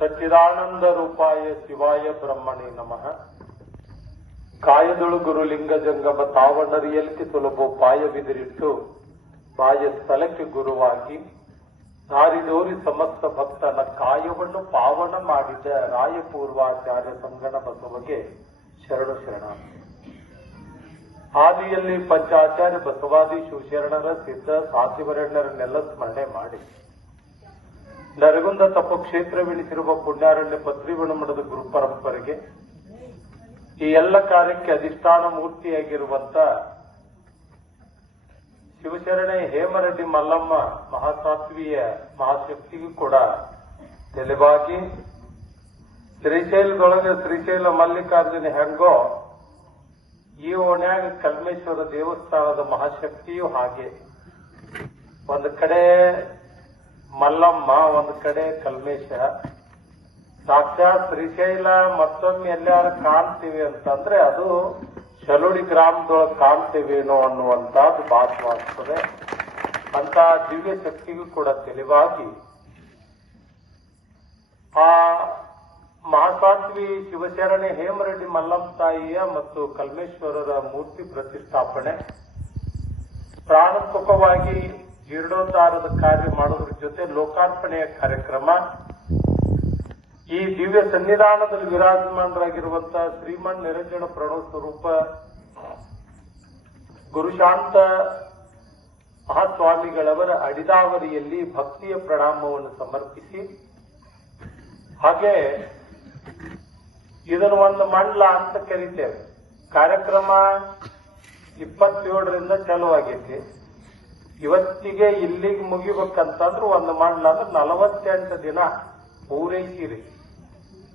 ಸಚ್ಚಿದಾನಂದ ರೂಪಾಯ ಶಿವಾಯ ಬ್ರಹ್ಮಣೇ ನಮಃ. ಕಾಯದೊಳು ಗುರುಲಿಂಗ ಜಂಗಮ ತಾವಣ್ಣರಿಯಲ್ಕಿ ಸುಲಭ ಪಾಯವಿದಿರಿಟ್ಟು ಬಾಯ ಸ್ಥಳಕ್ಕೆ ಗುರುವಾಗಿ ನಾರಿದೋರಿ ಸಮಸ್ತ ಭಕ್ತನ ಕಾಯವನ್ನು ಪಾವನ ಮಾಡಿದ ರಾಯಪೂರ್ವಾಚಾರ್ಯ ಸಂಗಣ ಬಸವಗೆ ಶರಣು ಶರಣ. ಆದಿಯಲ್ಲಿ ಪಂಚಾಚಾರ್ಯ ಬಸವಾದಿ ಶಿವಶರಣರ ಸಿದ್ಧ ಸಾಸಿವರಣ್ಣರನ್ನೆಲ್ಲ ಸ್ಮರಣೆ ಮಾಡಿ ನರಗುಂದ ತಪಕ್ಷೇತ್ರವೆನಿಸಿರುವ ಪುಣ್ಯಾರಣ್ಯ ಪತ್ರಿವಣಮಠದ ಗುರು ಪರಂಪರೆಗೆ ಈ ಎಲ್ಲ ಕಾರ್ಯಕ್ಕೆ ಅಧಿಷ್ಠಾನ ಮೂರ್ತಿಯಾಗಿರುವಂತ ಶಿವಶರಣೆ ಹೇಮರೆಡ್ಡಿ ಮಲ್ಲಮ್ಮ ಮಹಾಸಾತ್ವಿಯ ಮಹಾಶಕ್ತಿಗೂ ಕೂಡ ತೆಲೆಬಾಗಿ ಶ್ರೀಶೈಲದೊಳಗೆ ಶ್ರೀಶೈಲ ಮಲ್ಲಿಕಾರ್ಜುನ ಹೆಂಗೋ ಈ ಓಣ್ಯಾಗ ಕಲ್ಮೇಶ್ವರ ದೇವಸ್ಥಾನದ ಮಹಾಶಕ್ತಿಯೂ ಹಾಗೆ. ಒಂದು ಕಡೆ ಮಲ್ಲಮ್ಮ, ಒಂದು ಕಡೆ ಕಲ್ಮೇಶ. ಸಾಕ್ಷಾತ್ ಶ್ರೀಶೈಲ ಮತ್ತೊಮ್ಮೆ ಎಲ್ಲಾರ ಕಾಣ್ತೀವಿ ಅಂತಂದ್ರೆ ಅದು ಚಲುಡಿ ಗ್ರಾಮದೊಳಗೆ ಕಾಣ್ತೀವೇನೋ ಅನ್ನುವಂತಹದ್ದು ಭಾಸವಾಗ್ತದೆ. ಅಂತ ದಿವ್ಯ ಶಕ್ತಿಗೂ ಕೂಡ ತಿಳಿವಾಗಿ ಆ ಮಹಾಸಾತ್ವಿ ಶಿವಶರಣೆ ಹೇಮರೆಡ್ಡಿ ಮಲ್ಲಮ್ಮ ತಾಯಿಯ ಮತ್ತು ಕಲ್ಮೇಶ್ವರರ ಮೂರ್ತಿ ಪ್ರತಿಷ್ಠಾಪನೆ ಪ್ರಾಣಸುಖವಾಗಿ ಜೀರ್ಣೋದ್ಧಾರದ ಕಾರ್ಯ ಮಾಡೋದ್ರ ಜೊತೆ ಲೋಕಾರ್ಪಣೆಯ ಕಾರ್ಯಕ್ರಮ, ಈ ದಿವ್ಯ ಸನ್ನಿಧಾನದಲ್ಲಿ ವಿರಾಜಮಾನರಾಗಿರುವಂತಹ ಶ್ರೀಮನ್ ನಿರಂಜನ ಪ್ರಣವ ಸ್ವರೂಪ ಗುರುಶಾಂತ ಮಹಾಸ್ವಾಮಿಗಳವರ ಅಡಿದಾವರಿಯಲ್ಲಿ ಭಕ್ತಿಯ ಪ್ರಣಾಮವನ್ನು ಸಮರ್ಪಿಸಿ, ಹಾಗೆ ಇದನ್ನು ಒಂದು ಮಂಡಲ ಅಂತ ಕರೀತೇವೆ. ಕಾರ್ಯಕ್ರಮ 27ರಿಂದ ಚಾಲುವಾಗೈತಿ. ಇವತ್ತಿಗೆ ಇಲ್ಲಿಗೆ ಮುಗಿಬೇಕಂತಂದ್ರೆ ಒಂದು ಮಂಡಲ ಅಂದ್ರೆ 48 ದಿನ ಪೂರೈಸಿರಿ.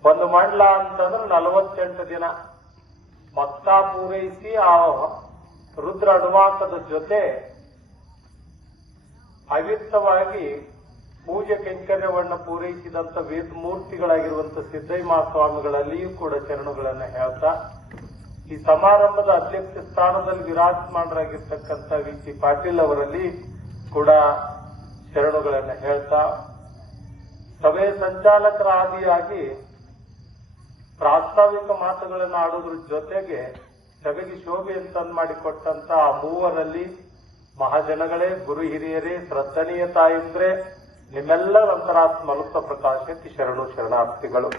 ಒಂದು ಮಂಡಲ ಅಂತಂದ್ರೆ 48 ದಿನ ಮೊತ್ತ ಪೂರೈಸಿ ಆ ರುದ್ರ ಅನುವಾಕದ ಜೊತೆ ಅವಿತ್ತವಾಗಿ ಪೂಜೆ ಕೈಂಕರ್ಯವನ್ನು ಪೂರೈಸಿದಂತ ವೇದ ಮೂರ್ತಿಗಳಾಗಿರುವಂತಹ ಸಿದ್ದಯ್ಯ ಮಹಾಸ್ವಾಮಿಗಳಲ್ಲಿಯೂ ಕೂಡ ಶರಣುಗಳನ್ನು ಹೇಳ್ತಾ, ಈ ಸಮಾರಂಭದ ಅಧ್ಯಕ್ಷ ಸ್ಥಾನದಲ್ಲಿ ವಿರಾಜಮಾನರಾಗಿರ್ತಕ್ಕಂಥ ವಿ.ಸಿ. ಪಾಟೀಲ್ ಅವರಲ್ಲಿ ಕೂಡ ಶರಣುಗಳನ್ನು ಹೇಳ್ತಾ, ಸಭೆಯ ಸಂಚಾಲಕರ ಆದಿಯಾಗಿ ಪ್ರಾಸ್ತಾವಿಕ ಮಾತುಗಳನ್ನು ಆಡೋದ್ರ ಜೊತೆಗೆ ಸಭೆಗೆ ಶೋಭೆ ಅಂತಂದು ಮಾಡಿಕೊಟ್ಟಂತ ಆ ಮೂವರಲ್ಲಿ ಮಹಾಜನಗಳೇ, ಗುರು ಹಿರಿಯರೇ, ಶ್ರದ್ಧನೀಯ ತಾಯಿಂದ್ರೆ, ನಿಮ್ಮೆಲ್ಲರ ಅಂತರಾತ್ಮ ಮಲುಪ್ತ ಪ್ರಕಾಶಕ್ಕೆ ಶರಣು ಶರಣಾರ್ಥಿಗಳು.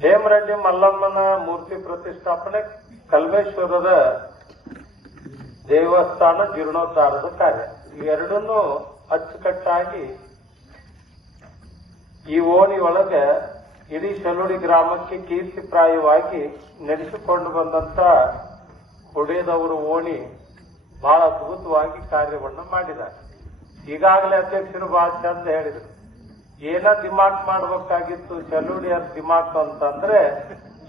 ಹೇಮರೆಡ್ಡಿ ಮಲ್ಲಮ್ಮನ ಮೂರ್ತಿ ಪ್ರತಿಷ್ಠಾಪನೆ, ಕಲ್ಮೇಶ್ವರರ ದೇವಸ್ಥಾನ ಜೀರ್ಣೋದ್ಧಾರದ ಕಾರ್ಯ, ಇವೆರಡನ್ನೂ ಅಚ್ಚುಕಟ್ಟಾಗಿ ಈ ಓಣಿ ಒಳಗೆ ಇಡೀ ಶಲುಡಿ ಗ್ರಾಮಕ್ಕೆ ಕೀರ್ತಿಪ್ರಾಯವಾಗಿ ನಡೆಸಿಕೊಂಡು ಬಂದಂತ ಹೊಡೆದವರು ಓಣಿ ಬಹಳ ಅದ್ಭುತವಾಗಿ ಕಾರ್ಯವನ್ನು ಮಾಡಿದ್ದಾರೆ. ಈಗಾಗಲೇ ಅಧ್ಯಕ್ಷರು ಬಹಳ ಚಂದ ಹೇಳಿದರು, ಏನ ದಿಮಾಕ್ ಮಾಡ್ಬೇಕಾಗಿತ್ತು ಚಲುಡಿಯರ್ ದಿಮಾಕ್ ಅಂತಂದ್ರೆ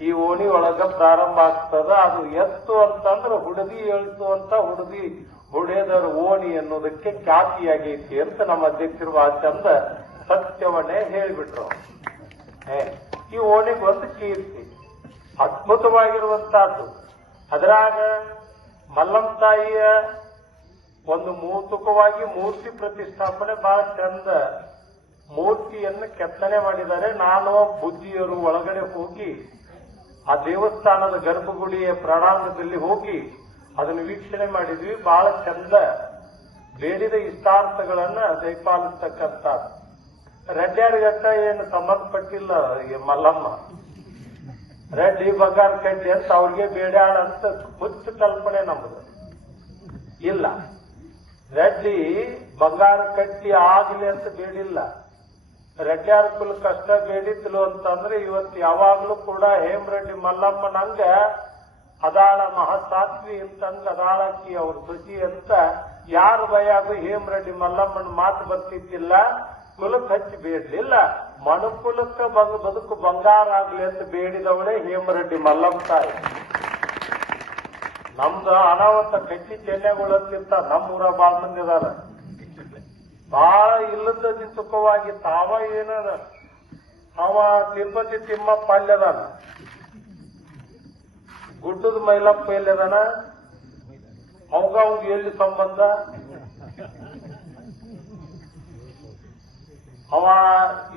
ಈ ಓಣಿ ಒಳಗ ಪ್ರಾರಂಭ ಆಗ್ತದ. ಅದು ಎತ್ತು ಅಂತಂದ್ರೆ ಹುಡುಗಿ ಎಳಿಸುವಂತ ಹುಡುಗಿ ಹೊಡೆದರ ಓಣಿ ಅನ್ನೋದಕ್ಕೆ ಖ್ಯಾತಿಯಾಗೈತಿ ಅಂತ ನಮ್ಮ ಅಧ್ಯಕ್ಷರು ಬಹಳ ಚಂದ ಸತ್ಯವನ್ನೇ ಹೇಳಿಬಿಟ್ರು. ಈ ಓಣಿಗೆ ಒಂದು ಕೀರ್ತಿ ಅದ್ಭುತವಾಗಿರುವಂತಹದ್ದು. ಅದರಾಗ ಮಲ್ಲಮ್ಮ ತಾಯಿಯ ಒಂದು ಮೂರ್ತುಕವಾಗಿ ಮೂರ್ತಿ ಪ್ರತಿಷ್ಠಾಪನೆ ಬಹಳ ಚಂದ. ಮೂರ್ತಿಯನ್ನು ಕೆತ್ತನೆ ಮಾಡಿದ್ದಾರೆ. ನಾನು ಬುದ್ಧಿಯರು ಒಳಗಡೆ ಹೋಗಿ ಆ ದೇವಸ್ಥಾನದ ಗರ್ಭಗುಡಿಯ ಪ್ರಾಣಾಂಗದಲ್ಲಿ ಹೋಗಿ ಅದನ್ನು ವೀಕ್ಷಣೆ ಮಾಡಿದ್ವಿ. ಬಹಳ ಚಂದ ಬೇಡಿದ ಇಷ್ಟಾರ್ಥಗಳನ್ನ ದಯಪಾಲಿಸ್ತಕ್ಕಂಥ ರೆಡ್ಡಿಯಾರ್ಗಟ್ಟ ಏನು ಸಂಬಂಧಪಟ್ಟಿಲ್ಲ ಈ ಮಲ್ಲಮ್ಮ. ರೆಡ್ಡಿ ಬಂಗಾರ ಕಡ್ಡಿ ಅಂತ ಅವ್ರಿಗೆ ಬೇಡ್ಯಾಳ ಅಂತ ಹುಚ್ಚು ಕಲ್ಪನೆ ನಮ್ಮದು ಇಲ್ಲ. ರೆಡ್ಡಿ ಬಂಗಾರ ಕಟ್ಟಿ ಆಗಲಿ ಅಂತ ಬೇಡಿಲ್ಲ. ರೆಡ್ಡಿಯಾರ ಕುಲ ಕಷ್ಟ ಬೇಡಿದ್ಲು ಅಂತಂದ್ರೆ ಇವತ್ತು ಯಾವಾಗ್ಲೂ ಕೂಡ ಹೇಮರೆಡ್ಡಿ ಮಲ್ಲಮ್ಮನಂಗ ಅದಾಳ ಮಹಾಸಾತ್ವಿ ಅಂತಂಗ ಅದಾಳಕ್ಕಿ ಅವ್ರ ಸೊಸಿ ಅಂತ ಯಾರ ಭಯಾಗೂ ಹೇಮರೆಡ್ಡಿ ಮಲ್ಲಮ್ಮನ ಮಾತು ಬರ್ತಿದ್ದಿಲ್ಲ. ಕುಲಕ್ಕೆ ಹಚ್ಚಿ ಬೇಡಲಿಲ್ಲ. ಮನುಕುಲಕ್ಕೆ ಬದುಕು ಬಂಗಾರ ಆಗ್ಲಿ ಅಂತ ಬೇಡಿದವಳೇ ಹೇಮರೆಡ್ಡಿ ಮಲ್ಲಮ್ಮ ತಾಯಿ. ನಮ್ದು ಅನಾಹುತ ಕಟ್ಟಿ ಚೆನ್ನೆಗಳಂತಿಂತ ನಮ್ಮೂರ ಬಾಳ ಮಂದಿ ಅದಾರ. ಬಹಳ ಇಲ್ಲದ ಸುಖವಾಗಿ ತಾವ ಏನದ ಅವ ತಿರುಪತಿ ತಿಮ್ಮಪ್ಪ ಅಲ್ಲದಾನ, ಗುಡ್ಡದ ಮೈಲಪ್ಪ ಎಲ್ಲದಾನ, ಅವಾಗ ಎಲ್ಲಿ ಸಂಬಂಧ? ಅವ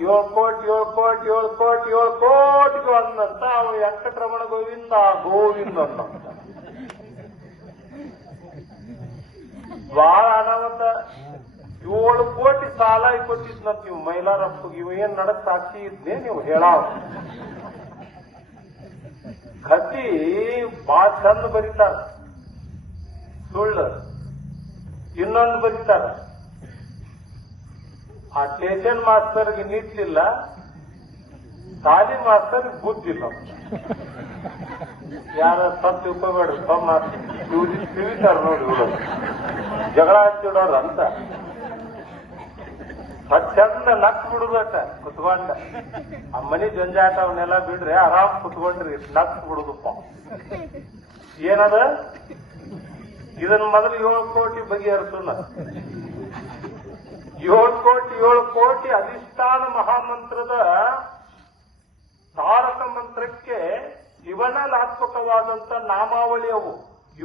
7 ಕೋಟಿ 7 ಕೋಟಿ 7 ಕೋಟಿ 7 ಕೋಟಿಗೂ ಅಂದಂತ ಅವ ವೆಂಕಟರಮಣ ಗೋವಿಂದ ಗೋವಿಂದ ಅಂತ ಬಹಳ ಅನಾಹುತ. 7 ಕೋಟಿ ಸಾಲ ಕೊಟ್ಟಿದ್ನಂತ ನೀವು ಮೈಲಾರಪ್ಪಗೆ. ಇವ್ ಏನ್ ನಡಕ್ ಸಾಕ್ಷಿ ಇದ್ನೇ ನೀವು ಹೇಳಾವ ಕತಿ ಬಾಳ ಚಂದ ಬರೀತಾರ. ಸುಳ್ಳು ಇನ್ನೊಂದು ಬರೀತಾರ, ಆ ಸ್ಟೇಷನ್ ಮಾಸ್ತರ್ಗೆ ನಿಟ್ಟಿಲ್ಲ, ಶಾಲಿ ಮಾಸ್ತರ್ಗೆ ಬುದ್ಧಿಲ್ಲ. ಯಾರ ತಪ್ಪು ತಿಳ್ಕೋಬೇಡ್ರಿ, ತಿಳಿತಾರ ನೋಡಿ ಇವರು ಜಗಳ ಹಚ್ಚಿಡೋರು ಅಂತ. ಚಂದ ನಕ್ ಬಿಡುದಟ ಕುತ್ಕೊಂಡ. ಆ ಮನಿ ಜಂಜಾಟ ಅವನ್ನೆಲ್ಲ ಬಿಡ್ರಿ, ಆರಾಮ್ ಕುತ್ಕೊಂಡ್ರಿ ನಕ್ ಬಿಡುದಪ್ಪ. ಏನದ ಇದನ್ನ ಮೊದಲು 7 ಕೋಟಿ ಬಗೆಹರಿಸೋಣ. 7 ಕೋಟಿ ಅಧಿಷ್ಠಾನ ಮಹಾಮಂತ್ರದ ತಾರಕ ಮಂತ್ರಕ್ಕೆ ಶಿವನಾತ್ಮಕವಾದಂತ ನಾಮಾವಳಿ ಅವು.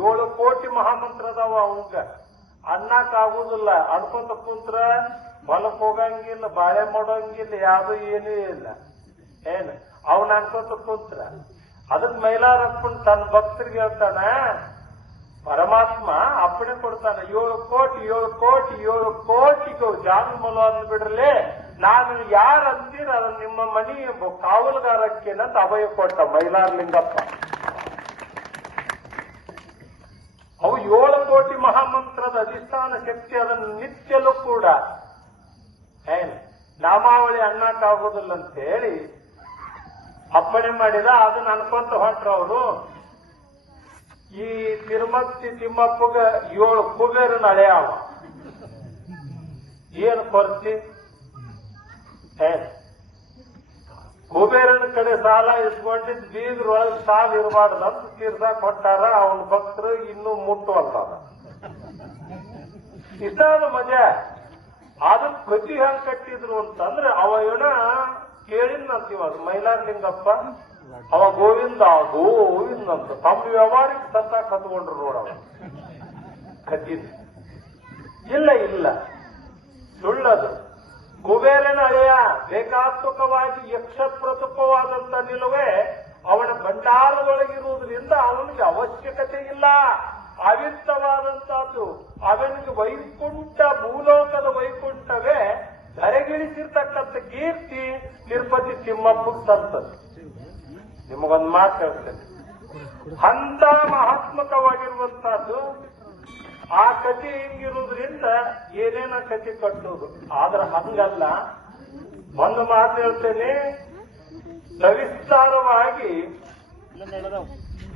7 ಕೋಟಿ ಮಹಾಮಂತ್ರದವ. ಅವಂಗ ಅನ್ನಕ್ಕಾಗುದಿಲ್ಲ. ಅನ್ಕೊಂತ ಕುಂತ್ರ ಹೊಲಕ್ ಹೋಗಂಗಿಲ್ಲ, ಬಾಳೆ ಮಾಡೋಂಗಿಲ್ಲ, ಯಾವ್ದು ಏನೂ ಇಲ್ಲ. ಏನ್ ಅವನ ಅನ್ಕೊಂತ ಕುಂತ್ರ ಅದಕ್ ಮೈಲಾರಪ್ಪನ್ ತನ್ನ ಭಕ್ತರಿಗೆ ಹೇಳ್ತಾನ, ಪರಮಾತ್ಮ ಅಪ್ಪಣೆ ಕೊಡ್ತಾನೆ, 7 ಕೋಟಿ 7 ಕೋಟಿ 7 ಕೋಟಿಗೂ ಜಾನುಮಲು ಅಂದ್ಬಿಡ್ರಲೇ, ನಾನು ಯಾರು ಅಂತೀರ ಅದನ್ನ ನಿಮ್ಮ ಮನಿ ಕಾವಲುಗಾರಕ್ಕೇನಂತ ಅಭಯ ಕೊಟ್ಟ ಮೈಲಾರಲಿಂಗಪ್ಪ. ಅವು 7 ಕೋಟಿ ಮಹಾಮಂತ್ರದ ಅಧಿಷ್ಠಾನ ಶಕ್ತಿ. ಅದನ್ನು ನಿತ್ಯಲ್ಲೂ ಕೂಡ ಏನ್ ನಾಮಾವಳಿ ಅನ್ನಕ್ಕಾಗೋದಿಲ್ಲ ಅಂತ ಹೇಳಿ ಅಪ್ಪಣೆ ಮಾಡಿದ. ಅದನ್ನ ಅನ್ಕೊಂತ ಹೊಂಟ್ರ ಅವರು. ಈ ತಿರುಮತ್ತಿ ತಿಮ್ಮಪ್ಪಗ 7 ಕುಬೇರನ ಹಳೆಯವ. ಏನು ಕೊರತಿ? ಕುಬೇರನ ಕಡೆ ಸಾಲ ಇಸ್ಕೊಂಡಿದ್ ಬೀದ್ರೊಳಗೆ ಸಾಲ ಇರಬಾರ್ದಂತ ತೀರ್ಸಾಕ್ ಹೊಂಟಾರ. ಅವನ ಭಕ್ತರು ಇನ್ನೂ ಮುಟ್ಟುವಂತಾರ. ಇಷ್ಟಾದ ಮಜಾ. ಅದನ್ನ ಕತಿ ಹಂಗ್ ಕಟ್ಟಿದ್ರು ಅಂತಂದ್ರೆ ಅವ ಏನ ಕೇಳಿದ್ನಂತೀವ ಮೈಲಾರಲಿಂಗಪ್ಪ. ಅವ ಗೋವಿಂದ ಗೋವಿಂದ ಅಂತ ತಮ್ಮ ವ್ಯವಹಾರಕ್ಕೆ ಸತ್ತ ಕತ್ಕೊಂಡ್ರು ನೋಡವ ಕದ್ದಿದ್. ಇಲ್ಲ ಸುಳ್ಳದು. ಕುಬೇರನ ಹಳೆಯ ಬೇಕಾತ್ಮಕವಾಗಿ ಯಕ್ಷ ಪ್ರತುಪವಾದಂತ ನಿಲುವೆ ಅವನ ಭಂಡಾರದೊಳಗಿರುವುದರಿಂದ ಅವನಿಗೆ ಅವಶ್ಯಕತೆ ಇಲ್ಲ. ಅವಿರ್ತವಾದಂತಹದ್ದು ಅವನಿಗೆ ವೈಕುಂಠ, ಭೂಲೋಕದ ವೈಕುಂಠವೇ ಧರೆಗಿಳಿಸಿರ್ತಕ್ಕಂಥ ಕೀರ್ತಿ ತಿರುಪತಿ ತಿಮ್ಮಪ್ಪಗೆ ಸಂತದ್ದು. ನಿಮಗೊಂದು ಮಾತು ಹೇಳ್ತೇನೆ, ಅಂತ ಮಹಾತ್ಮಕವಾಗಿರುವಂತಹದ್ದು. ಆ ಕಥೆ ಹಿಂಗಿರುವುದರಿಂದ ಏನೇನ ಕಥೆ ಕಟ್ಟುವುದು. ಆದ್ರೆ ಹಂಗಲ್ಲ. ಒಂದು ಮಾತು ಹೇಳ್ತೇನೆ, ಸವಿಸ್ತಾರವಾಗಿ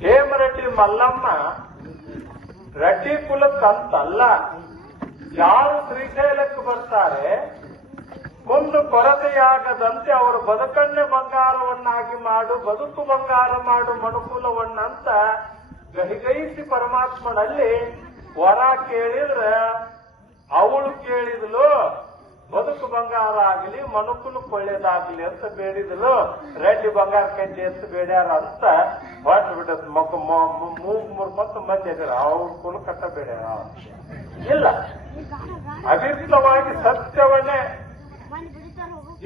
ಹೇಮರೆಡ್ಡಿ ಮಲ್ಲಮ್ಮ ರೆಡ್ಡಿ ಕುಲಕ್ಕಂತಲ್ಲ. ಯಾರು ಶ್ರೀಶೈಲಕ್ಕೆ ಬರ್ತಾರೆ ಒಂದು ಕೊರತೆಯಾಗದಂತೆ ಅವರು ಬದುಕನ್ನೇ ಬಂಗಾರವನ್ನಾಗಿ ಮಾಡು, ಬದುಕು ಬಂಗಾರ ಮಾಡು ಮನುಕುಲವನ್ನಂತ ಗಹಿಗೈಸಿ ಪರಮಾತ್ಮನಲ್ಲಿ ವರ ಕೇಳಿದ್ರೆ ಅವಳು ಕೇಳಿದ್ಲು ಬದುಕು ಬಂಗಾರ ಆಗಲಿ ಮನುಕುಲು ಒಳ್ಳೇದಾಗ್ಲಿ ಅಂತ ಬೇಡಿದ್ಲು. ರೆಡ್ಡಿ ಬಂಗಾರ ಕೆಂಜಿ ಅಂತ ಬೇಡ್ಯಾರ ಅಂತ ಹೊರಟು ಬಿಟ್ಟದ್. ಮತ್ತು ಮಂದಿ ಅವ್ರ ಕುಲು ಕಟ್ಟ ಬೇಡ್ಯಾರ. ಇಲ್ಲ, ಅವಿರ್ತವಾಗಿ ಸತ್ಯವನ್ನೇ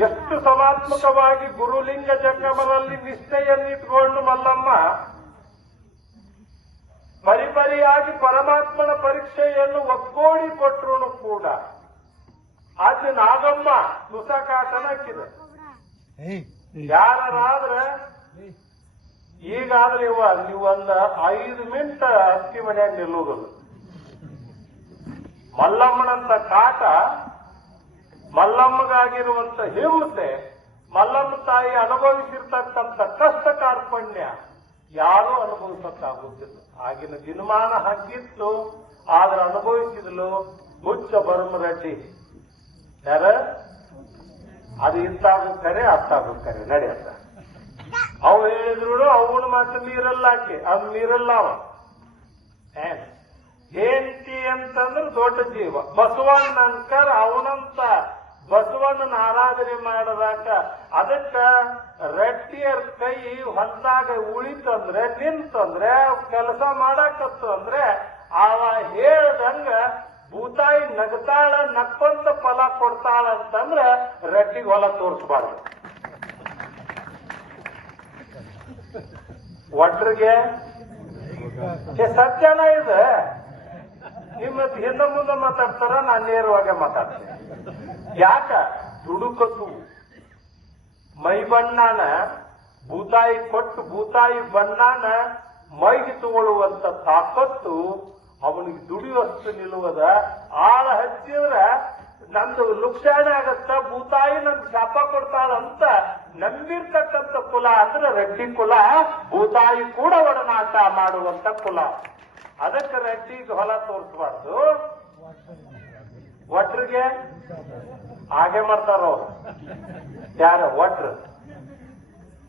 ಎಷ್ಟು ಸಮಾತ್ಮಕವಾಗಿ ಗುರುಲಿಂಗ ಜಂಗಮರಲ್ಲಿ ನಿಷ್ಠೆಯನ್ನಿಟ್ಕೊಂಡು ಮಲ್ಲಮ್ಮ ಪರಿಪರಿಯಾಗಿ ಪರಮಾತ್ಮನ ಪರೀಕ್ಷೆಯನ್ನು ಒಗ್ಗೂಡಿ ಕೊಟ್ಟರು ಕೂಡ ಅಲ್ಲಿ ನಾಗಮ್ಮ ತುಸಕಾಟನ ಹಾಕಿದೆ. ಯಾರಾದ್ರೆ ಈಗಾದ್ರೆ ನೀವೊಂದು 5 ಮಿನಿಟ್ ಅಕ್ಕಿ ಮನೆಯಾಗ ನಿಲ್ಲುವುದಿಲ್ಲ. ಮಲ್ಲಮ್ಮನಂತ ಕಾಟ, ಮಲ್ಲಮ್ಮಗಾಗಿರುವಂತ ಹಿಂಸೆ, ಮಲ್ಲಮ್ಮ ತಾಯಿ ಅನುಭವಿಸಿರ್ತಕ್ಕಂಥ ಕಷ್ಟ ಕಾರ್ಪಣ್ಯ ಯಾರೂ ಅನುಭವಿಸಕ್ಕಾಗುತ್ತಿಲ್ಲ. ಆಗಿನ ದಿನಮಾನ ಹಾಕಿತ್ತು, ಆದ್ರೆ ಅನುಭವಿಸಿದ್ಲು ಹುಚ್ಚ ಬರಮರೆಡ್ಡಿ. ಯಾರ ಅದು ಇಂತಾಗೂ ಕರೆ ಅಷ್ಟಾಗೂ ಕರೆ ನಡೆಯತ್ತ. ಅವು ಹೇಳಿದ್ರು ಅವನು ಮತ್ತೆ ಮೀರಲ್ಲಾಕೆ, ಅದು ಮೀರಲ್ಲ. ಅವ ಹೆಂಡತಿ ಅಂತಂದ್ರೆ ದೊಡ್ಡ ಜೀವ. ಬಸವಣ್ಣಂಕರ ಅವನಂತ ಬಸವಣ್ಣನ ಆರಾಧನೆ ಮಾಡದಾಕ ಅದಕ್ಕ ರೆಡ್ಡಿಯರ್ ಕೈ ಹೊಲ್ದಾಗ ಉಳಿತಂದ್ರೆ ನಿಂತಂದ್ರೆ ಕೆಲಸ ಮಾಡಾಕತ್ತು ಅಂದ್ರೆ ಅವ ಹೇಳ್ದಂಗ ಭೂತಾಯಿ ನಗತಾಳ ನಕ್ಕೊಂತ ಫಲ ಕೊಡ್ತಾಳ ಅಂತಂದ್ರ ರೆಡ್ಡಿಗೆ ಹೊಲ ತೋರಿಸಬಾರ್ದು. ಒಟ್ರಿಗೆ ಸತ್ಯನ ಇದೆ. ನಿಮ್ಮ ಹಿಂದೆ ಮುಂದೆ ಮಾತಾಡ್ತಾರ, ನಾನು ನೇರವಾಗಿ ಮಾತಾಡ್ತೇನೆ. ಯಾಕ ದುಡುಕತು ಮೈ ಬಣ್ಣನ ಭೂತಾಯಿ ಕೊಟ್ಟು ಭೂತಾಯಿ ಬಣ್ಣನ ಮೈಗೆ ತಗೊಳ್ಳುವಂತ ತಾಕತ್ತು ಅವನಿಗೆ ದುಡಿಯುವಷ್ಟು ನಿಲ್ಲುವುದ. ಆಳ ಹಚ್ಚಿದ್ರ ನಂದು ಲುಕ್ಷಾಣ ಆಗತ್ತ, ಭೂತಾಯಿ ನನ್ ಶಾಪ ಕೊಡ್ತಾಳಂತ ನಂಬಿರ್ತಕ್ಕಂಥ ಕುಲ ಅಂದ್ರೆ ರೆಡ್ಡಿ ಕುಲ. ಭೂತಾಯಿ ಕೂಡ ಒಡನಾಟ ಮಾಡುವಂತ ಕುಲ. ಅದಕ್ಕೆ ರೆಡ್ಡಿಗೆ ಹೊಲ ತೋರಿಸಬಾರ್ದು. ಒಟ್ರಿಗೆ ಹಾಗೆ ಮಾಡ್ತಾರ ಅವ್ರು. ಯಾರ ಒಟ್ರು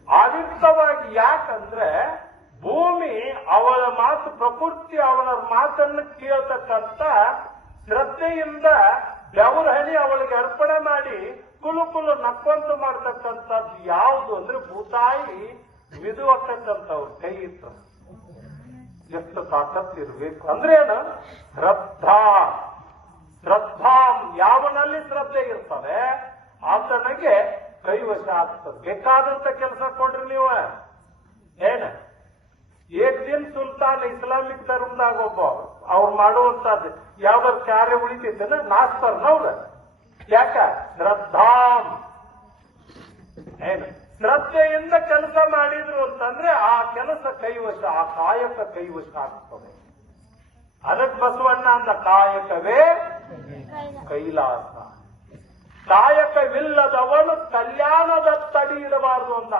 ಆವಿರ್ತವಾಗಿ. ಯಾಕಂದ್ರೆ ಭೂಮಿ ಅವಳ ಮಾತು, ಪ್ರಕೃತಿ ಅವಳ ಮಾತನ್ನು ಕೇಳ್ತಕ್ಕಂಥ ಶ್ರದ್ಧೆಯಿಂದ ಬೆವರ ಹನಿ ಅವಳಿಗೆ ಅರ್ಪಣೆ ಮಾಡಿ ಕುಲು ಕುಲು ನಕ್ಕೊಂತ ಮಾಡ್ತಕ್ಕಂಥದ್ದು ಯಾವುದು ಅಂದ್ರೆ ಭೂತಾಯಿ ಮಿದುವಕ್ಕಂಥವ್ರು ಕೈ ಇತ್ತು. ಎಷ್ಟು ತಾಕತ್ತಿರ್ಬೇಕು ಅಂದ್ರೆ ಏನು? ಶ್ರದ್ಧಾ. ಶ್ರದ್ಧಾಂ ಯಾವನಲ್ಲಿ ಶ್ರದ್ಧೆ ಇರ್ತದೆ ಆತನಿಗೆ ಕೈವಶ ಆಗ್ತದೆ. ಬೇಕಾದಂತ ಕೆಲಸ ಕೊಡ್ರಿ ನೀವು. ಏನ ಏಕ್ ದಿನ ಸುಲ್ತಾನ್ ಇಸ್ಲಾಮಿಕ್ ಧರ್ಮದಾಗ ಒಬ್ಬ ಅವ್ರು ಮಾಡುವಂತದ್ದು ಯಾವ್ದಾದ್ರು ಕಾರ್ಯ ಉಳಿತೈತೇನ ನಾಸ್ತಾರನವ್ರ. ಯಾಕ? ಶ್ರದ್ಧಾಂ. ಏನು ಶ್ರದ್ಧೆಯಿಂದ ಕೆಲಸ ಮಾಡಿದ್ರು ಅಂತಂದ್ರೆ ಆ ಕೆಲಸ ಕೈವಶ, ಆ ಕಾಯಕ ಕೈವಶ ಆಗ್ತದೆ. ಅದಕ್ಕೆ ಬಸವಣ್ಣ ಅಂದ ಕಾಯಕವೇ ಕೈಲಾಸ. ಕಾಯಕವಿಲ್ಲದವನು ಕಲ್ಯಾಣದ ತಡಿ ಇಡಬಾರದು ಅಂದ.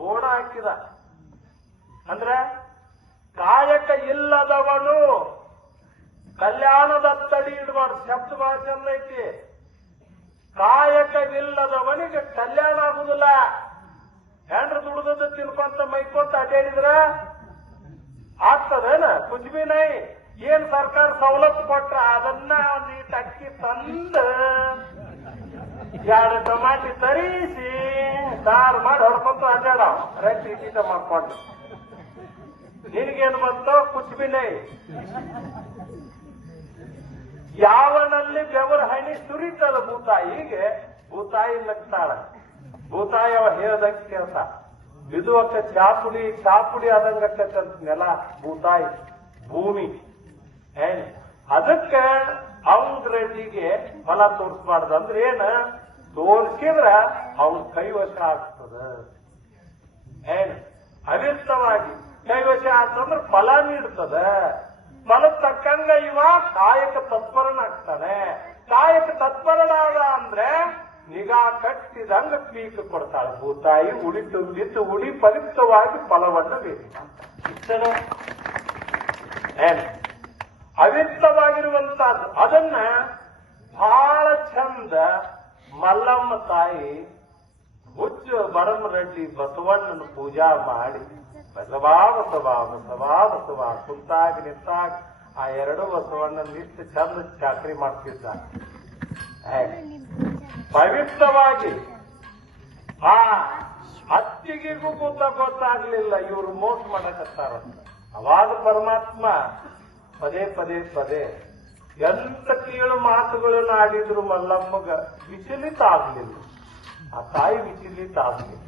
ಬೋಣ ಹಾಕಿದ ಅಂದ್ರೆ ಕಾಯಕ ಇಲ್ಲದವನು ಕಲ್ಯಾಣದ ತಡಿ ಇಡಬಾರ್ದು. ಶಬ್ದ ಬಹಳ ಚಂದ ಐತಿ. ಕಾಯಕವಿಲ್ಲದವನಿಗೆ ಕಲ್ಯಾಣ ಆಗುದಿಲ್ಲ. ಹೆಂಡ್ರ ದುಡ್ದದ್ದು ತಿನ್ಕೊಂತ ಮೈಕೊಂತ ಅಡ್ಡಾಡಿದ್ರ ಆಗ್ತದೇನ? ಕುಜ್ಬಿ ನೈ. ಏನ್ ಸರ್ಕಾರ ಸವಲತ್ತು ಕೊಟ್ರ ಅದನ್ನ ಒಂದೀಟ್ ಅಕ್ಕಿ ತಂದ 2 ಟೊಮಾಟಿ ತರಿಸಿ ಸಾರು ಮಾಡಿ ಹೊಡ್ಕೊಂತ ಅಡ್ಡಾಡವ ರೈತ ಈಟ ಮಾಡ್ಕೊಂಡು. ನಿನಗೇನು ಬಂತೋ ಕುಚ್ಬಿ ನೈ. ಯಾವನಲ್ಲಿ ಬೆವರ ಹಣಿ ಸುರಿತದ ಭೂತಾಯಿಗೆ ಭೂತಾಯಿ ನಗ್ತಾಳ. ಭೂತಾಯಿ ಅವ ಹೇಳ್ದಂಗ ಕೆಲಸ. ಬಿದುವಕ್ಕ ಚಾಪುಡಿ ಚಾಪುಡಿ ಆದಂಗಕ್ಕಂತ ನೆಲ ಭೂತಾಯಿ ಭೂಮಿ. ಏನ್ ಅದಕ್ಕೆ ಅವನ್ ರೆಡ್ಡಿಗೆ ಹೊಲ ತೋರಿಸಬಾರ್ದು. ಅಂದ್ರೆ ಏನ ತೋರಿಸಿದ್ರ ಅವನ್ ಕೈವಶ ಆಗ್ತದ. ಏನ್ ಅವಿರ್ತವಾಗಿ ಕೈವಶ ಆಗ್ತಂದ್ರೆ ಫಲ ನೀಡ್ತದ. ಫಲ ತಕ್ಕಂಗ ಇವ ಕಾಯಕ ತತ್ಪರನಾಗ್ತಾನೆ. ಕಾಯಕ ತತ್ಪರನಾದ ಅಂದ್ರೆ ನಿಗಾ ಕಟ್ಟಿದಂಗ ಪೀಕ್ ಕೊಡ್ತಾಳೆ ಭೂತಾಯಿ. ಉಡಿ ತುಂಬಿದ್ದು ಉಡಿ ಪವಿತ್ರವಾಗಿ ಫಲವನ್ನು ಬೇರೆ ಏನ್ ಅವಿರ್ತವಾಗಿರುವಂತಹದ್ದು. ಅದನ್ನ ಬಹಳ ಚಂದ ಮಲ್ಲಮ್ಮ ತಾಯಿ ಹುಚ್ಚು ಬರಮರೆಡ್ಡಿ ಬಸವಣ್ಣನ ಪೂಜಾ ಮಾಡಿ ಬಸವಾ ಬಸವಾ ಬಸವಾ ಬಸವಾ ಕುಂತಾಗಿ ನಿಂತಾಗ ಆ 2 ಬಸವಣ್ಣನ ಇಷ್ಟು ಚಂದ ಚಾಕ್ರಿ ಮಾಡ್ತಿದ್ದ. ಪವಿತ್ರವಾಗಿ ಆ ಅತ್ತಿಗೆಗೂ ಗೊತ್ತಾಗ್ಲಿಲ್ಲ ಇವ್ರು ಮೋಸ ಮಾಡಕತ್ತಾರಂತ. ಅವಾಗ ಪರಮಾತ್ಮ ಪದೇ ಪದೇ ಪದೇ ಎಂತ ಕೀಳು ಮಾತುಗಳನ್ನು ಆಡಿದ್ರು ಮಲ್ಲಮ್ಮಗ ವಿಚಲಿತ ಆಗ್ಲಿಲ್ಲ. ಆ ತಾಯಿ ವಿಚಲಿತ ಆಗ್ಲಿಲ್ಲ.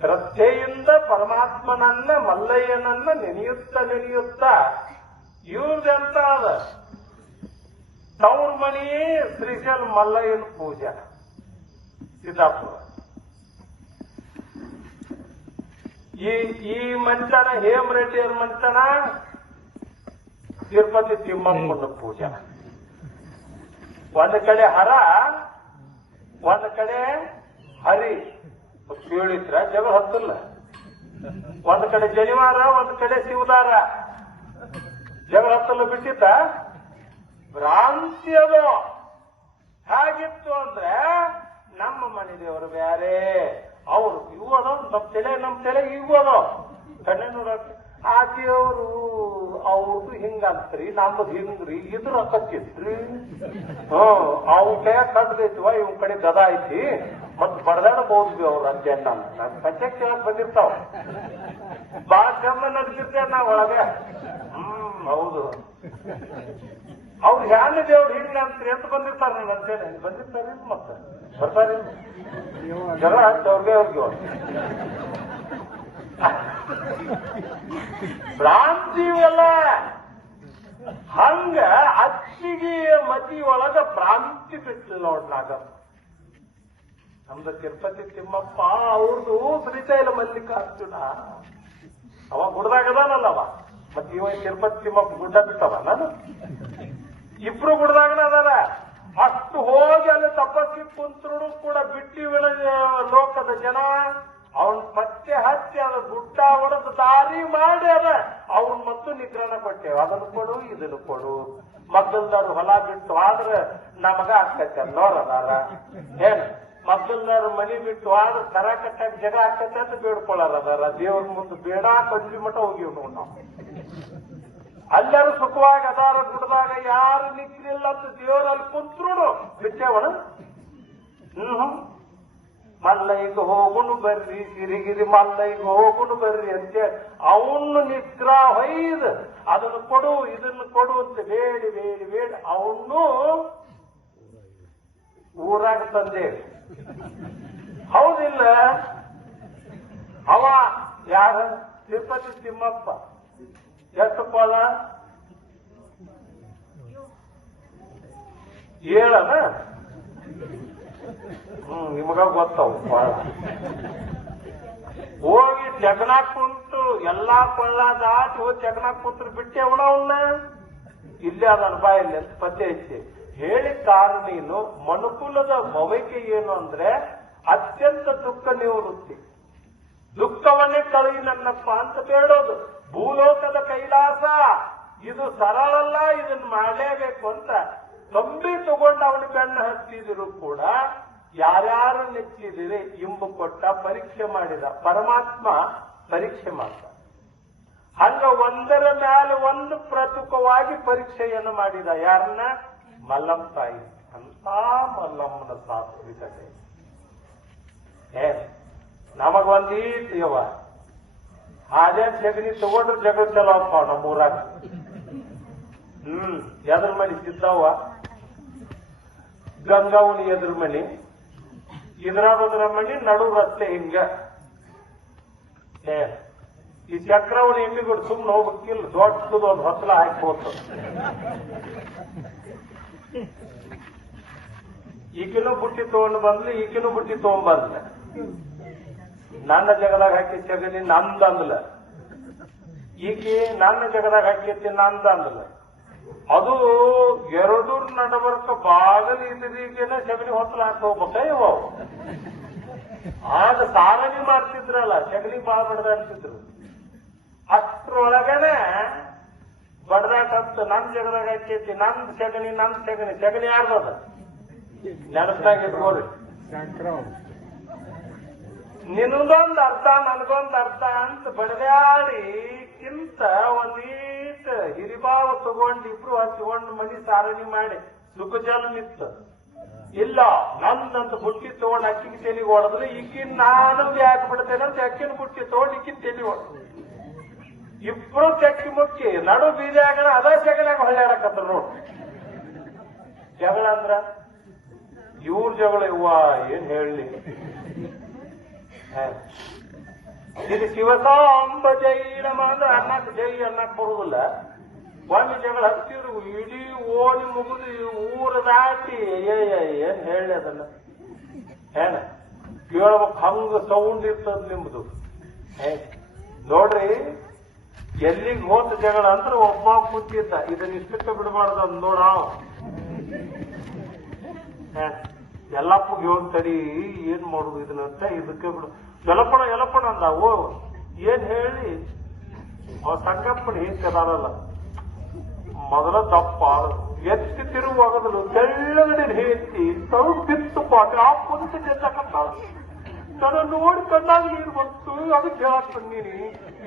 ಶ್ರದ್ಧೆಯಿಂದ ಪರಮಾತ್ಮನನ್ನ ಮಲ್ಲಯ್ಯನನ್ನ ನೆನೆಯುತ್ತಾ ಇವ್ರದೆಂತ ಅದ ತವ್ರ ಮನಿ ಶ್ರೀಶೈಲ ಮಲ್ಲಯ್ಯನ ಪೂಜಾ ಸಿದ್ದಾಪುರ. ಈ ಮಂಚನ ಹೇಮರೆಡ್ಡಿಯವ್ರ ಮಂಚನ ತಿರುಪತಿ ತಿಮ್ಮಪ್ಪನ ಪೂಜಾ. ಒಂದ್ ಕಡೆ ಹರ, ಒಂದ್ ಕಡೆ ಹರಿ ಹೇಳಿದ್ರ ಜಗಳ ಹತ್ತಿಲ್ಲ. ಒಂದ್ ಕಡೆ ಜನಿವಾರ, ಒಂದ್ ಕಡೆ ಶಿವದಾರ. ಜಗಳ ಹತ್ತಲು ಬಿಟ್ಟಿದ್ದ ಭ್ರಾಂತಿ. ಅದು ಹೇಗಿತ್ತು ಅಂದ್ರೆ ನಮ್ಮ ಮನೆ ದೇವರು ಬ್ಯಾರೆ, ಅವ್ರು ಇವು ಅದಾವ, ನಮ್ಮ ತಲೆ ಇವು ಅದಾವ. ಕಣ್ಣೆ ನೋಡಕ್ ಆ ದೇವರು ಅವ್ರದ್ದು ಹಿಂಗಂತ್ರಿ, ನಮ್ಮದು ಹಿಂಗ್ರಿ, ಇದ್ರ ಕತ್ತಿತ್ರಿ. ಅವ್ನ ಕೈ ಕಡ್ದೈತಿವ, ಇವ್ ಕಡೆ ಗದ ಐತಿ, ಮತ್ ಬಡದಾಡಬಹುದ್ವಿ ಅವ್ರು ಅಜ್ಜಣ್ಣ. ನನ್ ಪಂಚೆ ಕೇಳಕ್ ಬಂದಿರ್ತಾವ. ಬಾಳ ಚಂದ ನಡ್ತಿರ್ತೇವೆ ನಾವ್ ಒಳಗೆ. ಹೌದು. ಅವ್ರು ಹ್ಯಾಂಗ ದೇವ್ರು ಹಿಂಗ ಅಂತ್ರಿ ಅಂತ ಬಂದಿರ್ತಾರ ನಾನು ಅಂತೇಳಿ ಬಂದಿರ್ತಾರ ಮತ್ತೆ ಬರ್ತಾರ ಜಗಳ ಅವ್ರಿಗೆ ಭ್ರಾಂತಿ ಇವೆಲ್ಲ ಹಂಗ ಅಚ್ಚಿಗೆ ಮತಿ ಒಳಗ ಭ್ರಾಂತಿ ಬಿಟ್ಟು ನೋಡ್ನಾಗ ನಮ್ದು ತಿರುಪತಿ ತಿಮ್ಮಪ್ಪ ಅವ್ರದ್ದು ಶ್ರೀಶೈಲ ಮಲ್ಲಿಕಾರ್ಜುನ ಅವ ಗುಡ್ದಾಗದಾನಲ್ಲವ ಮತ್ ಇವ ತಿರುಪತಿ ತಿಮ್ಮಪ್ಪ ಗುಡ್ಡ ಬಿಟ್ಟವ ನಾನು ಇಬ್ರು ಗುಡ್ದಾಗನ ಅದಾರ ಅಷ್ಟು ಹೋಗಿ ಅಲ್ಲಿ ತಪಸ್ಸಿ ಕುಂತ್ರು ಕೂಡ ಬಿಟ್ಟಿ ಲೋಕದ ಜನ ಅವನ್ ಪತ್ತೆ ಹಚ್ಚಿ ಅದ ಗುಡ್ಡ ಹೊಡೆದು ದಾರಿ ಮಾಡಿ ಅದ ಅವನ್ ಮತ್ತು ನಿಗ್ರಹಣ ಕೊಟ್ಟೇವ ಅದನ್ನು ಕೊಡು ಇದನ್ನು ಕೊಡು ಮಗ್ಗಲ್ದಾರು ಹೊಲ ಬಿಟ್ಟು ಆದ್ರೆ ನಮಗ ಆಕತ್ತೆ ಅನ್ನೋರ್ ಅದಾರ ಏನ್ ಮಗ್ಗಲ್ದಾರು ಮನಿ ಬಿಟ್ಟು ಆದ್ರೆ ಕರ ಕಟ್ಟಾಗ ಜಗ ಆಕತ್ತೆ ಅಂತ ಬೇಡ್ಕೊಳ್ಳಾರ ಅದಾರ ದೇವ್ರ ಮುಂದೆ ಬೇಡ ಕಂಡ್ಲಿ ಮಠ ಹೋಗಿವ್ ನಾವು ಎಲ್ಲರೂ ಸುಖವಾಗಿ ಅದಾರ ಗುಡ್ದಾಗ ಯಾರು ನಿಕ್ಲಿಲ್ಲ ಅಂತ ದೇವರಲ್ಲಿ ಕುಂತ್ರು ಬಿಟ್ಟೇವಣ ಮಲ್ಲೈಗೆ ಹೋಗುನು ಬರ್ರಿ ಸಿರಿಗಿರಿ ಮಲ್ಲೈಗೆ ಹೋಗುನು ಬರ್ರಿ ಅಂತ ಅವನು ನಿಗ್ರಹ ಹೊಯ್ದು ಅದನ್ನು ಕೊಡು ಇದನ್ನು ಕೊಡು ಅಂತ ಬೇಡಿ ಬೇಡಿ ಬೇಡಿ ಅವನು ಊರಾಗ ತಂದೇವಿ ಹೌದಿಲ್ಲ ಅವ ಯಾರ ತಿರುಪತಿ ತಿಮ್ಮಪ್ಪ ಎಷ್ಟು ಪಾಲ ಹೇಳನ ನಿಮಗ ಗೊತ್ತವು ಬಾಳ ಹೋಗಿ ಜಗನಾಕ್ ಕುಂತು ಎಲ್ಲಾ ಕೊಳ್ಳ ದಾಟಿ ಹೋಗಿ ಜಗನಾಕ್ ಕುಂತ್ರು ಬಿಟ್ಟೆ ಅವನ ಇಲ್ಲೇ ಅದನ್ನ ಬಾಯಲ್ಲಿ ಅಂತ ಪತ್ತೆ ಹಚ್ಚಿ ಹೇಳಿ ಕಾರಣೀನು ಮನುಕುಲದ ಭವಿಕೆ ಏನು ಅಂದ್ರೆ ಅತ್ಯಂತ ದುಃಖ ನಿವೃತ್ತಿ ದುಃಖವನ್ನೇ ಕಳುಹಿ ನನ್ನಪ್ಪ ಅಂತ ಬೇಡೋದು ಭೂಲೋಕದ ಕೈಲಾಸ ಇದು ಸರಳಲ್ಲ ಇದನ್ನ ಮಾಡಲೇಬೇಕು ಅಂತ ಕಂಬಿ ತಗೊಂಡು ಅವನ ಬೆನ್ನ ಹತ್ತಿದ್ರು ಕೂಡ ಯಾರ್ಯಾರು ನೆಚ್ಚಿದಿರಿ ಇಂಬು ಕೊಟ್ಟ ಪರೀಕ್ಷೆ ಮಾಡಿದ ಪರಮಾತ್ಮ ಪರೀಕ್ಷೆ ಮಾಡ್ದ ಹಂಗ ಒಂದರ ಮೇಲೆ ಒಂದು ಪ್ರತುಕವಾಗಿ ಪರೀಕ್ಷೆಯನ್ನು ಮಾಡಿದ ಯಾರನ್ನ ಮಲ್ಲಮ್ಮ ತಾಯಿ ಅಂತ ಮಲ್ಲಮ್ಮನ ಸಾತ್ವಿಕತೆ ನಮಗ ಒಂದೀಟ್ ಯವ ಅದೇ ಜಗನಿ ತಗೊಂಡ್ರೆ ಜಗತ್ ಚಲೋಪ್ಪ ನಮ್ಮೂರಾಗ ಎದ್ರ ಮನಿ ಸಿದ್ದವ್ವ ಗಂಗಾವಣಿ ಎದ್ರ ಮನಿ ಇದ್ರಾದ್ರ ಮನಿ ನಡು ರಸ್ತೆ ಹಿಂಗ ಈ ಚಕ್ರವಣಿ ಎಮ್ಮಿಗಳು ಸುಮ್ಮನೆ ಹೋಗ್ಬೇಕಿಲ್ಲ ದೊಡ್ಡದು ಒಂದು ಹೊಸಲ ಹಾಕ್ಬೋದು ಈಗಿನೂ ಬುಟ್ಟಿ ತಗೊಂಡು ಬಂದ್ಲಿ ಈಗಿನೂ ಬುಟ್ಟಿ ತಗೊಂಡ್ಬಂದ್ಲ ನನ್ನ ಜಗದಾಗ ಹಾಕಿ ಚಗನಿ ನಂದ ಅಂದ್ಲ ಈಕಿ ನನ್ನ ಜಗದಾಗ ಹಾಕೈತಿ ನಂದ ಅಂದ್ಲ ಅದು ಎರಡೂರ್ ನಡಬರ್ಕ ಬಾಗಲಿ ಇದ್ರಿಗೇನೆ ಸಗಣಿ ಹೊತ್ತಲ ಹಾಕಿ ಹೋಗ್ಬೇಕ ಇವ ಆಗ ಸಾರಣಿ ಮಾಡ್ತಿದ್ರಲ್ಲ ಸಗಣಿ ಬಾಳ ಬಡದಾಡ್ತಿದ್ರು ಅಷ್ಟ್ರೊಳಗನೆ ಬಡದಾಟಂತ ನನ್ ಜಗದಾಗ ಹಾಕೈತಿ ನಂದ್ ಸಗಣಿ ಸಗಣಿ ಯಾರ್ದದ ನೆನಪಾಗಿ ಇಟ್ಕೋರಿ ನಿನಗೊಂದು ಅರ್ಥ ನನಗೊಂದು ಅರ್ಥ ಅಂತ ಬಡದಾಡಿ ಕಿಂತ ಒಂದೀಟ್ ಹಿರಿಭಾವ ತಗೊಂಡು ಇಬ್ರು ಹಚ್ಕೊಂಡು ಮನಿ ಸಾರಣಿ ಮಾಡಿ ಸುಖ ಜನ್ಮಿತ್ತು ಇಲ್ಲ ನಂದಂತ ಬುಟ್ಟಿ ತಗೊಂಡು ಅಕ್ಕಿಗೆ ತೆಲಿಗೆ ಹೊಡೆದ್ರೆ ಈಗಿನ ನಾನು ಯಾಕೆ ಬಿಡ್ತೇನೆ ಅಂತ ಅಕ್ಕಿನ ಬುಟ್ಟಿ ತಗೊಂಡು ಈಗಿನ ತೆಲಿ ಹೊಡೆದ್ರು ಇಬ್ರು ಚಕ್ಕಿ ಮುಕ್ಕಿ ನಡು ಬೀದಿಯಾಗಣ ಅದ ಜಗಳಾಗ ಹೊಳ್ಯಾಡಕತ್ರ ನೋಡ್ರಿ ಜಗಳ ಅಂದ್ರ ಇವ್ರ ಜಗಳ ಇವ್ವ ಏನ್ ಹೇಳಿ ಇದು ಶಿವಸಾಂಬ ಜೈ ನಮ ಅಂದ್ರೆ ಅನ್ನಕ್ ಜೈ ಅನ್ನಕ್ ಬರುದಿಲ್ಲ ಒಂದು ಜಗಳ ಹತ್ತಿರು ಇಡೀ ಓಣಿ ಮುಗಿದು ಊರ ದಾಟಿ ಏನ್ ಹೇಳಿ ಅದನ್ನ ಏನ ಕೇಳ್ಬೇಕು ಹಂಗ ಸೌಂಡ್ ಇರ್ತದ ನಿಮ್ದು ನೋಡ್ರಿ ಎಲ್ಲಿಗೆ ಹೋದ ಜಗಳ ಅಂದ್ರೆ ಒಬ್ಬ ಕೂತಿದ್ದ ಇದನ್ನ ಇಷ್ಟಕ್ಕೆ ಬಿಡಬಾರ್ದು ಅಂದ್ ನೋಡ ಎಲ್ಲಪ್ಪಗೆ ಹೋಗಿ ತಡಿ ಏನ್ ಮಾಡುದು ಇದನ್ನಂತ ಇದಕ್ಕೆ ಬಿಡು ಎಲಪಣ ಅಂದ ಓ ಏನ್ ಹೇಳಿ ಸಂಗಪ್ಪನ ಹಿಂಕದಾರಲ್ಲ ಮೊದಲ ದಪ್ಪ ಎತ್ತಿ ತಿರುವಾಗದಲು ತೆಳ್ಳಗಡೆ ಹೇತಿ ತರು ಬಿತ್ತು ಪಾಟಿ ಆ ಕುಂತ ಚೆಲ್ಲಕತ್ತಾಳ ನನ್ನ ನೋಡಿ ಕಣ್ಣಾಗ ನೀರು ಬಂತು ಅದಕ್ಕೆ ಹೇಳಕ್ ಬಂದೀನಿ